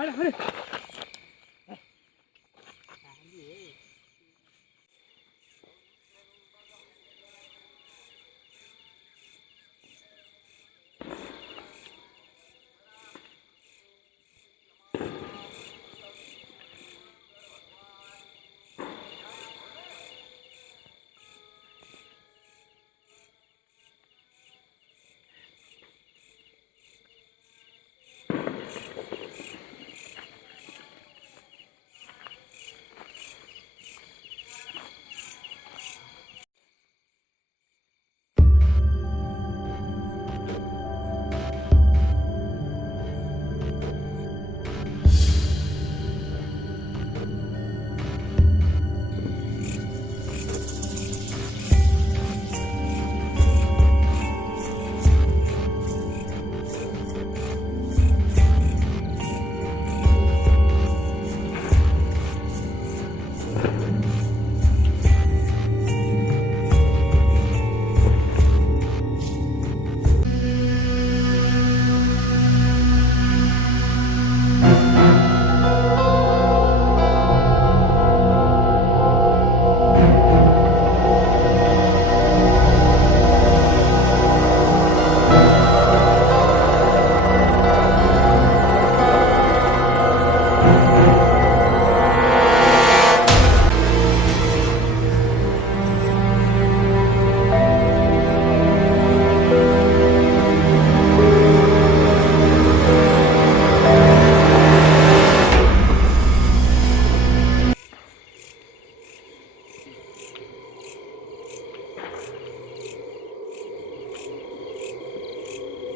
अरे अरे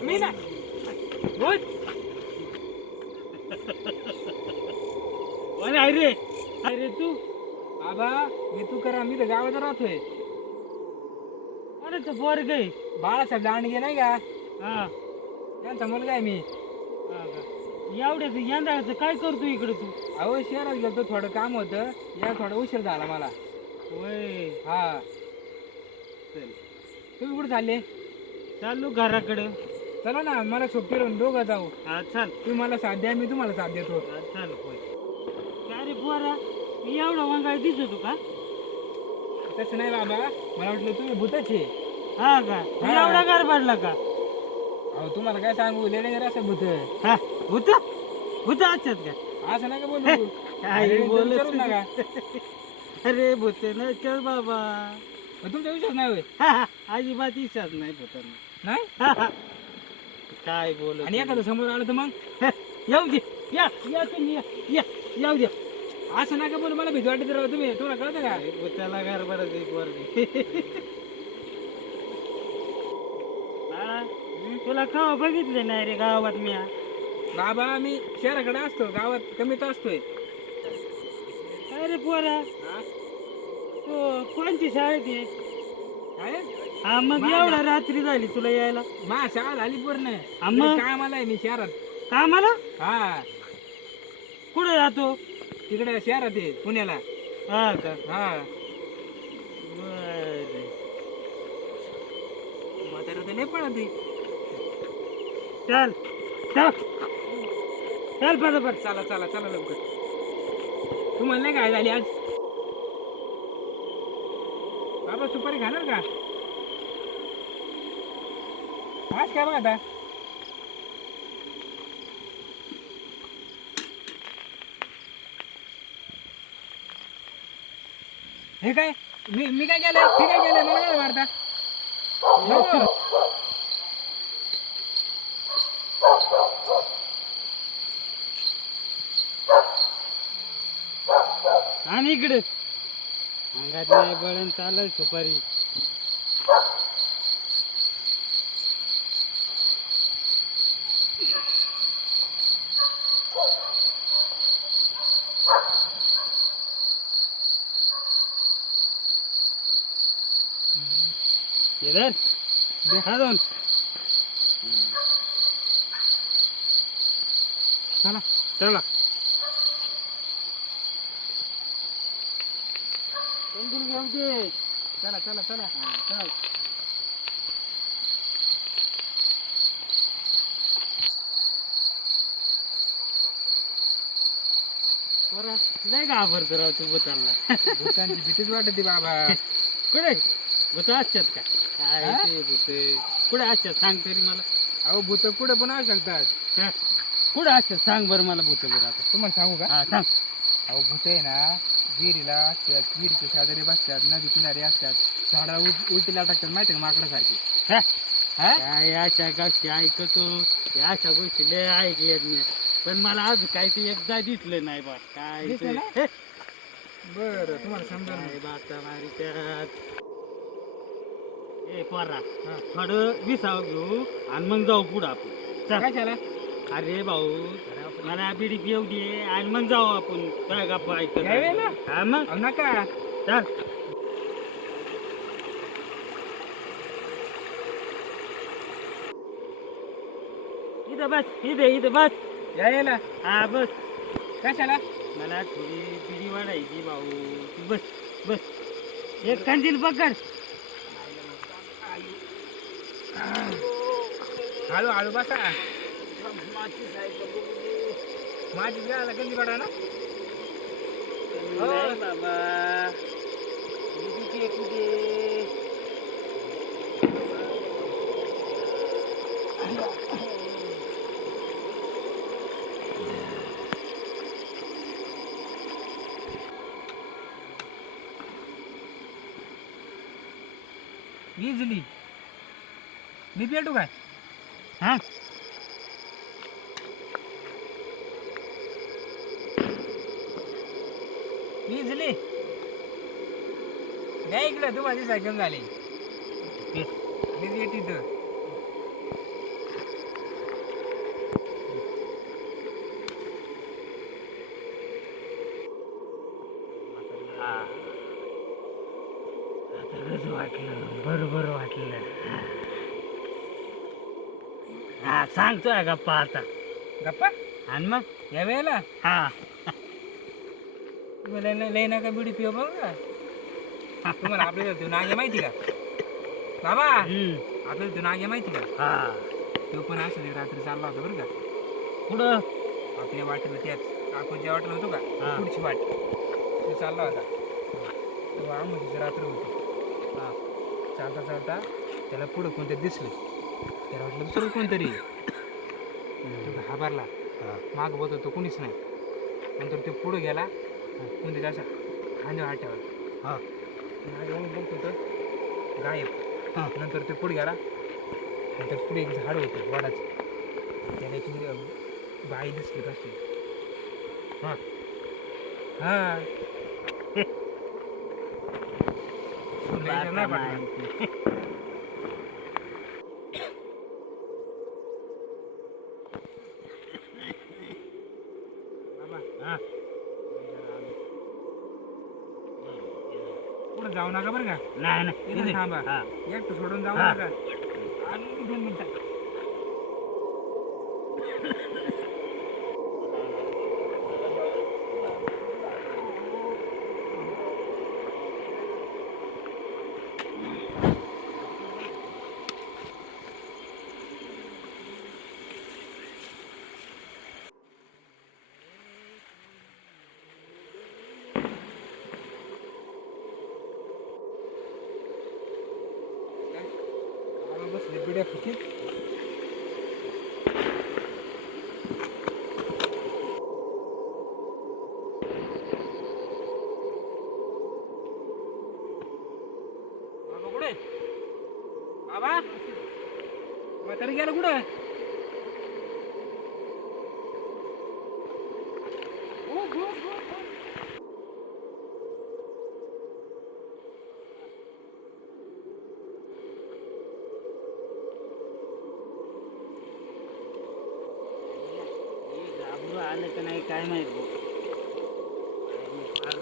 मीना बोल कोण आहे रे? अरे तू बाबा मी तू करा मी तर गावात राहतोय. कोणाचं पोरग आहे? बाळासाहेब दांडगे नाही का हा त्यांचा मुलगा आहे मी. एवढ्याच यंदाचं काय करतो इकडे तू? अहो शहरात गेलो थोडं काम होतं या थोडा उशीर झाला मला. होय हा चल तुम्ही कुठे चालले? चालू घराकडे. चला ना मला सुट्टी राहून दोघं जाऊ. हा चाल. तुम्ही मला साथ द्या मी तुम्हाला साथ देतो. हा चाल होय. काय रे पोरा मी एवढा वांगाळ दिसतो का? तसं नाही बाबा मला वाटलं तुम्ही भूताचे. हा का तू हा. एवढा गार पडला का? अहो तुम्हाला काय सांगू लेणे असं भूत हा भूत भूत असतात का? असं नका बोलू. काय अरे, बोलत विचारू नका. अरे भूत नाही चल बाबा. तुमचा विश्वास नाही होय? अजिबात विश्वास नाही भूतांना. नाही काय बोलत आणि एखादं समोर आलं तर मग येऊ दे. या या तुम्ही या येऊ द्या. असं नका बोलू मला भीती वाटत राहू तुम्ही तुम्हाला कळतं का? भूताला गार पडत एक वर्गी. तुला केव्हा बघितले नाही रे गावात मी? बाबा मी शहराकडे असतो गावात कमीच असतोय. अरे पोरा तू कोणती शाळेत आहे? काय हा मग एवढा रात्री झाली तुला यायला? मा शाळा झाली पूर्ण. हा मग? कामाला आहे मी शहरात. कामाला? हा कुठे राहतो? तिकडे शहरात आहे पुण्याला. हा का हा बर. म्हातारा तर नाही पडत आहे. चल चल चल बरोबर. चला चला चला लवकर. तुम्हाला नाही काय झाली आज? बाबा सुपारी खाणार का? आज काय बघा आता हे काय मी काय केलं? मी काय केलं? मला काय मारता? हो. आणि इकडे अंगात नाही बळण चालय सुपारी. इधर देखा दोन. चला चला तंदूर घेऊ दे. चला चला चला चल पोरा लय घाबरतो राव तू भूतांना. भूतांची भीतीच वाटते बाबा. कुठे भूत असतात का? काय हा? ते भूत कुठे असतात सांग तरी मला. अहो भूत कुठे पण असू शकतात. हा? कुठे असतात सांग बरं मला भूत बरं आता. तुम्हाला सांगू का? हा सांग. अहो भूत आहे ना विहिरीला असतात, विहिरीच्या शेजारी बसतात, नदी किनारी असतात, झाडा उलटीला टाकतात माहिती का माकडासारखी. हा? हा? काय अशा गोष्टी ऐकतो या अशा गोष्टी लय ऐकल्यात मी पण मला अजून काही ते एकदा दिसलं नाही बा काय दिसलं ते. नाही? हे? बरं तुम्हाला समजा काय बाता मारित्यात. ए पोरा हा. थोडं विसाव घेऊ आणि मग जाऊ पुढं आपण चल. काय झालं? अरे भाऊ मला बिडी येऊ दे आणि मग जाऊ आपण काय गप्पा ऐकत या वेळेला? हा मग अहो नका. चल. इथं बस इथं बस. यायला हा बस. कशाला? मला थोडी बिडी वाढायची भाऊ तू बस बस. एक कंदील पकड. हळू हळू बसा. माझी घ्यायला गल्ली पडा ना. नाही बाबा बिडीची कुठे. इझिली मी पेटू काय? हा इझिली नाही इकडं तू माझी सायकल झाली. मी येत इथं. आता कसं वाटलं बरोबर वाटलं. हा सांगतोय गप्पा आता गप्पा आणि मग या वेळेला हा तुम्हाला लय नका बिडी पिऊ बघा. तुम्हाला आपल्याला तो नाग्या माहिती का बाबा? आपल्याला तो नाग्या माहिती का? हा तो पण असं रात्री चालला होता बरं का पुढं आपल्या वाटेला. त्याच आपण ज्या वाटेला होतो हा. का पुढची वाट तो चालला होता. तेव्हा आम्ही रात्र होती. हा. चालता चालता त्याला पुढं कोणतरी दिसलं. त्याला वाटलं दुसरं कोणतरी. तो घाबरला. हा. माग बघतो तो कोणीच नाही. नंतर तो पुढं गेला कोणतरी असा खांद्यावर हात ठेवला. हा. मागे येऊन बघतो तर गायब. हा. नंतर ते पुढे गेला. नंतर पुढे एक झाड होतं वडाचं. त्याला एक बाई दिसली बसली. हा. हा तुला विचार नाही पाठवला. बाबा हा. पुढे जाऊ नका बरं का. नाही नाही इथं थांबा. हा. एकटं सोडून जाऊ हा. नका. आणि 2 मिनिटं. बसले बिड्या फुकीत. बाबा कुठे? बाबा म्हातारी गेलं कुठं? घाबरू आलं का नाही काय माहित भाऊ. फार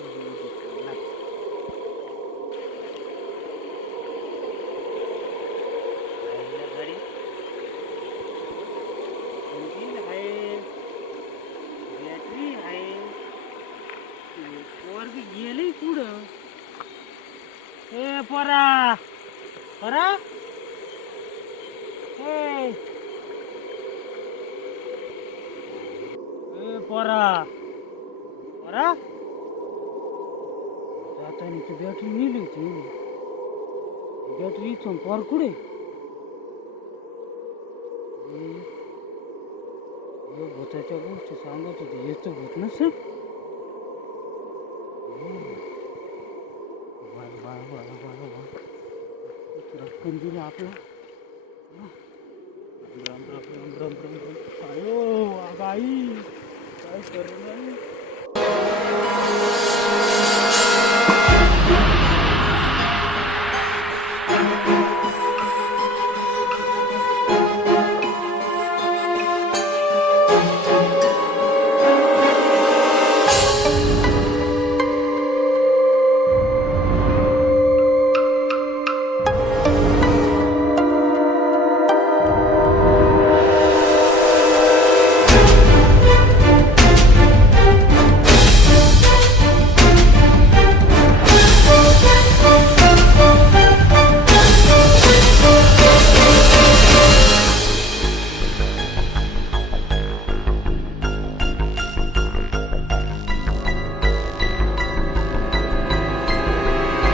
घरी इंजिन आहे बॅटरी आहे पोरग गेले पुढं. ए पोरा पोरा ए पोरा बरा आता बॅटरी नेली होती बॅटरी इथून पार कुठे भूताच्या गोष्टी सांगत होते हेच भूत नसेल कंदील आपलं राम राम राम राम राम राम आयो आई काय करू